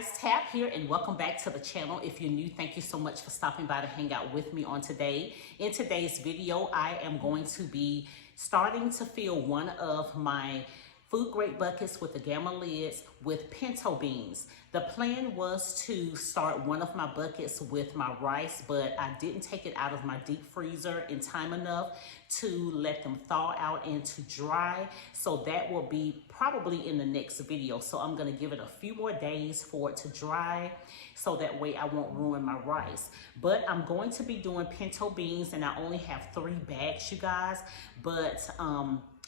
guys, Tab here, and welcome back to the channel. If you're new, thank you so much for stopping by to hang out with me on today. In today's video, I am going to be starting to fill one of my food grade buckets with the Gamma lids with pinto beans. The plan was to start one of my buckets with my rice, but I didn't take it out of my deep freezer in time enough to let them thaw out and to dry. So that will be probably in the next video. So I'm gonna give it a few more days for it to dry so that way I won't ruin my rice. But I'm going to be doing pinto beans, and I only have 3 bags, you guys. But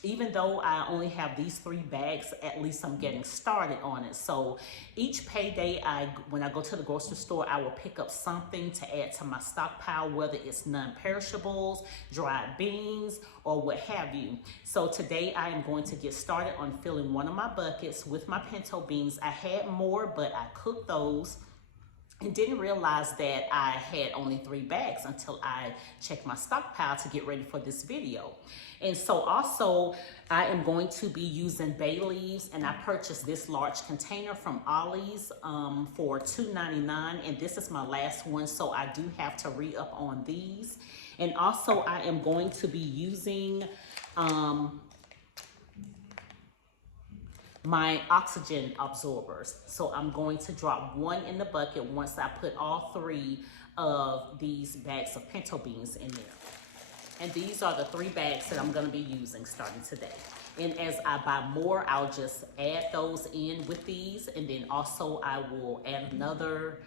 even though I only have these 3 bags, at least I'm getting started on it. So each payday, when I go to the grocery store, I will pick up something to add to my stockpile, whether it's non-perishables, dried beans, or what have you. So today I am going to get started on filling one of my buckets with my pinto beans. I had more, but I cooked those and didn't realize that I had only 3 bags until I checked my stockpile to get ready for this video. And so also I am going to be using bay leaves, and I purchased this large container from Ollie's for $2.99, and this is my last one, so I do have to re-up on these. And also I am going to be using my oxygen absorbers. So I'm going to drop 1 in the bucket once I put all 3 of these bags of pinto beans in there. And these are the 3 bags that I'm gonna be using starting today. And as I buy more, I'll just add those in with these, and then also I will add another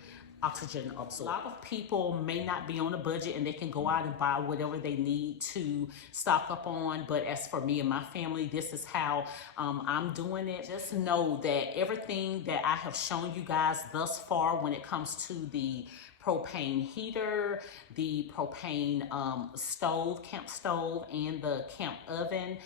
oxygen absorber. A lot of people may not be on a budget and they can go out and buy whatever they need to stock up on, but as for me and my family, this is how I'm doing it. Just know that everything that I have shown you guys thus far when it comes to the propane heater, the propane stove, camp stove, and the camp oven,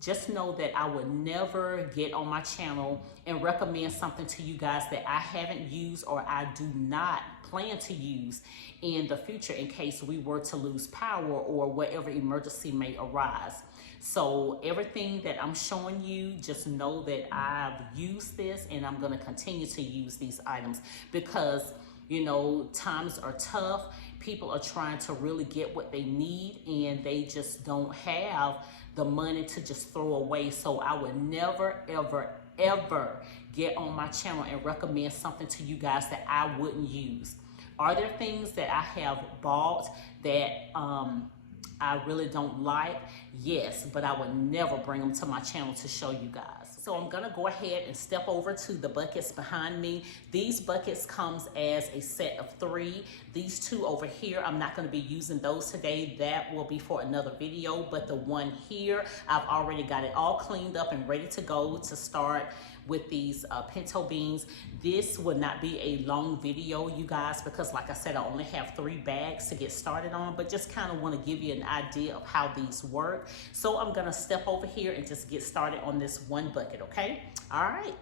just know that I would never get on my channel and recommend something to you guys that I haven't used or I do not plan to use in the future in case we were to lose power or whatever emergency may arise. So everything that I'm showing you, just know that I've used this and I'm gonna continue to use these items because, you know, times are tough. People are trying to really get what they need and they just don't have the money to just throw away. So I would never, ever, ever get on my channel and recommend something to you guys that I wouldn't use. Are there things that I have bought that I really don't like? Yes, but I would never bring them to my channel to show you guys. So I'm gonna go ahead and step over to the buckets behind me. These buckets comes as a set of 3. These 2 over here, I'm not gonna be using those today. That will be for another video, but the one here, I've already got it all cleaned up and ready to go to start with these pinto beans. This would not be a long video, you guys, because like I said, I only have 3 bags to get started on, but just kind of want to give you an idea of how these work. So I'm gonna step over here and just get started on this one bucket, okay? All right.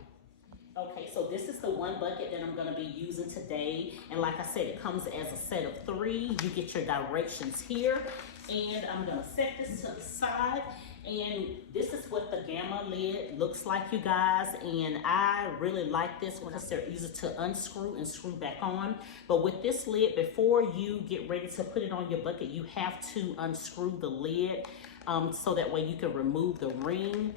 Okay, so this is the one bucket that I'm gonna be using today. And like I said, it comes as a set of 3. You get your directions here. And I'm gonna set this to the side. And this is what the Gamma lid looks like, you guys. And I really like this one because they're easy to unscrew and screw back on. But with this lid, before you get ready to put it on your bucket, you have to unscrew the lid so that way you can remove the ring.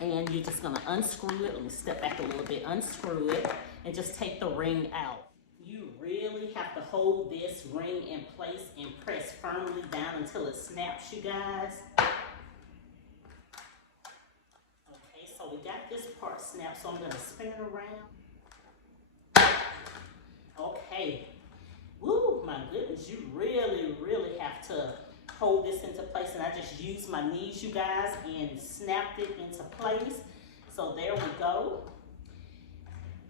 And you're just gonna unscrew it. Let me step back a little bit, unscrew it, and just take the ring out. You really have to hold this ring in place and press firmly down until it snaps, you guys. Okay, so we got this part snapped, so I'm gonna spin it around. Okay, woo, my goodness, you really, really have to hold this into place, and I just used my knees, you guys, and snapped it into place. So there we go.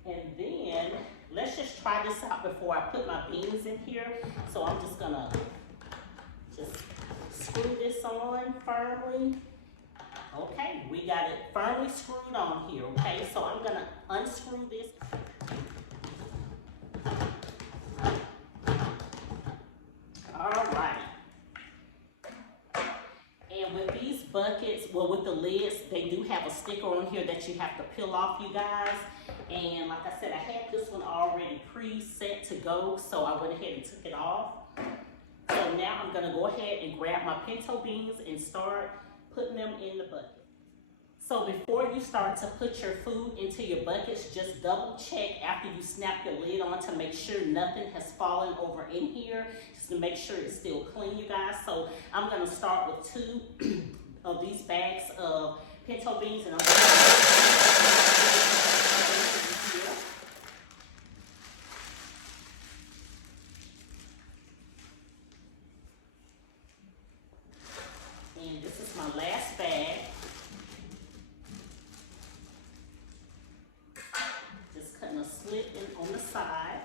And then let's just try this out before I put my beans in here. So I'm just gonna screw this on firmly. Okay, we got it firmly screwed on here, okay? So I'm gonna unscrew this. All right. And with these buckets, well, with the lids, they do have a sticker on here that you have to peel off, you guys. And like I said, I had this one already pre-set to go, so I went ahead and took it off. So now I'm gonna go ahead and grab my pinto beans and start putting them in the bucket. So before you start to put your food into your buckets, just double check after you snap your lid on to make sure nothing has fallen over in here, just to make sure it's still clean, you guys. So I'm gonna start with 2 of these bags of pinto beans, and I'm gonna here. And this is my last bag. Just cutting a slit in on the side.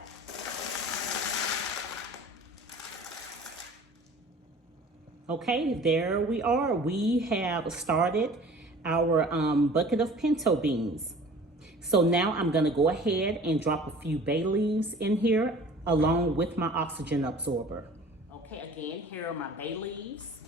Okay, there we are. We have started our bucket of pinto beans. So now I'm gonna go ahead and drop a few bay leaves in here along with my oxygen absorber. Okay, again, here are my bay leaves.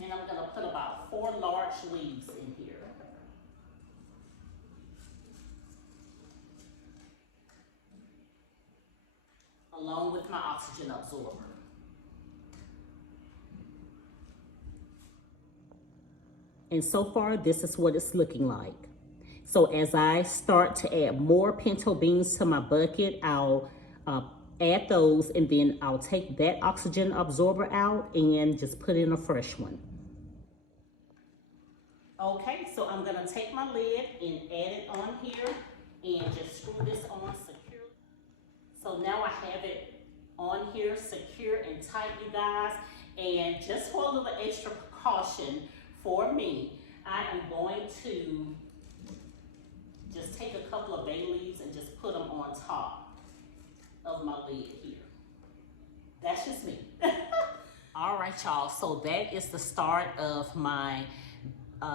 And I'm gonna put about 4 large leaves in here. Along with my oxygen absorber. And so far, this is what it's looking like. So as I start to add more pinto beans to my bucket, I'll add those, and then I'll take that oxygen absorber out and just put in a fresh one. Okay, so I'm gonna take my lid and add it on here and just screw this on secure. So now I have it on here secure and tight, you guys. And just for a little extra precaution for me, I am going to just take a couple of bay leaves and just put them on top of my lid here. That's just me. All right, y'all, so that is the start of my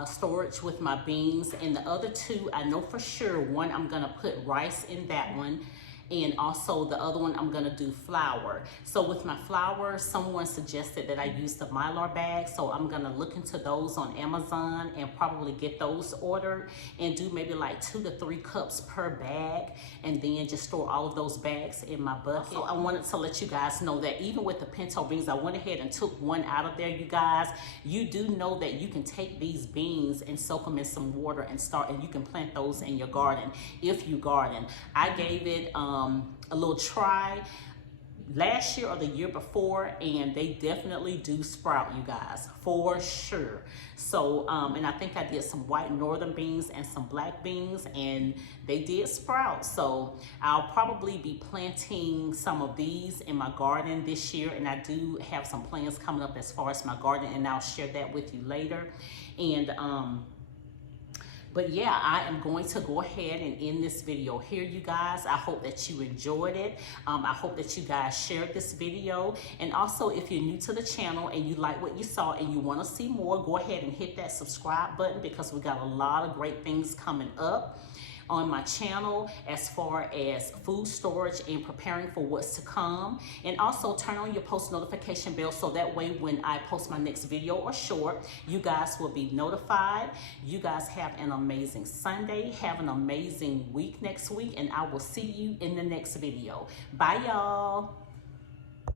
storage with my beans. And the other 2, I know for sure, one I'm gonna put rice in that one, and also the other one I'm gonna do flour. So with my flour, someone suggested that I use the Mylar bag, so I'm gonna look into those on Amazon and probably get those ordered and do maybe like 2 to 3 cups per bag, and then just store all of those bags in my bucket. So I wanted to let you guys know that even with the pinto beans, I went ahead and took one out of there, you guys. You do know that you can take these beans and soak them in some water and you can plant those in your garden if you garden. I gave it a little try last year or the year before, and they definitely do sprout, you guys, for sure. So and I think I did some white northern beans and some black beans, and they did sprout. So I'll probably be planting some of these in my garden this year, and I do have some plans coming up as far as my garden, and I'll share that with you later. And but yeah, I am going to go ahead and end this video here, you guys. I hope that you enjoyed it. I hope that you guys shared this video. And also, if you're new to the channel and you like what you saw and you want to see more, go ahead and hit that subscribe button, because we got a lot of great things coming up on my channel as far as food storage and preparing for what's to come. And also turn on your post notification bell, so that way when I post my next video or short, you guys will be notified. You guys have an amazing Sunday. Have an amazing week next week, and I will see you in the next video. Bye, y'all.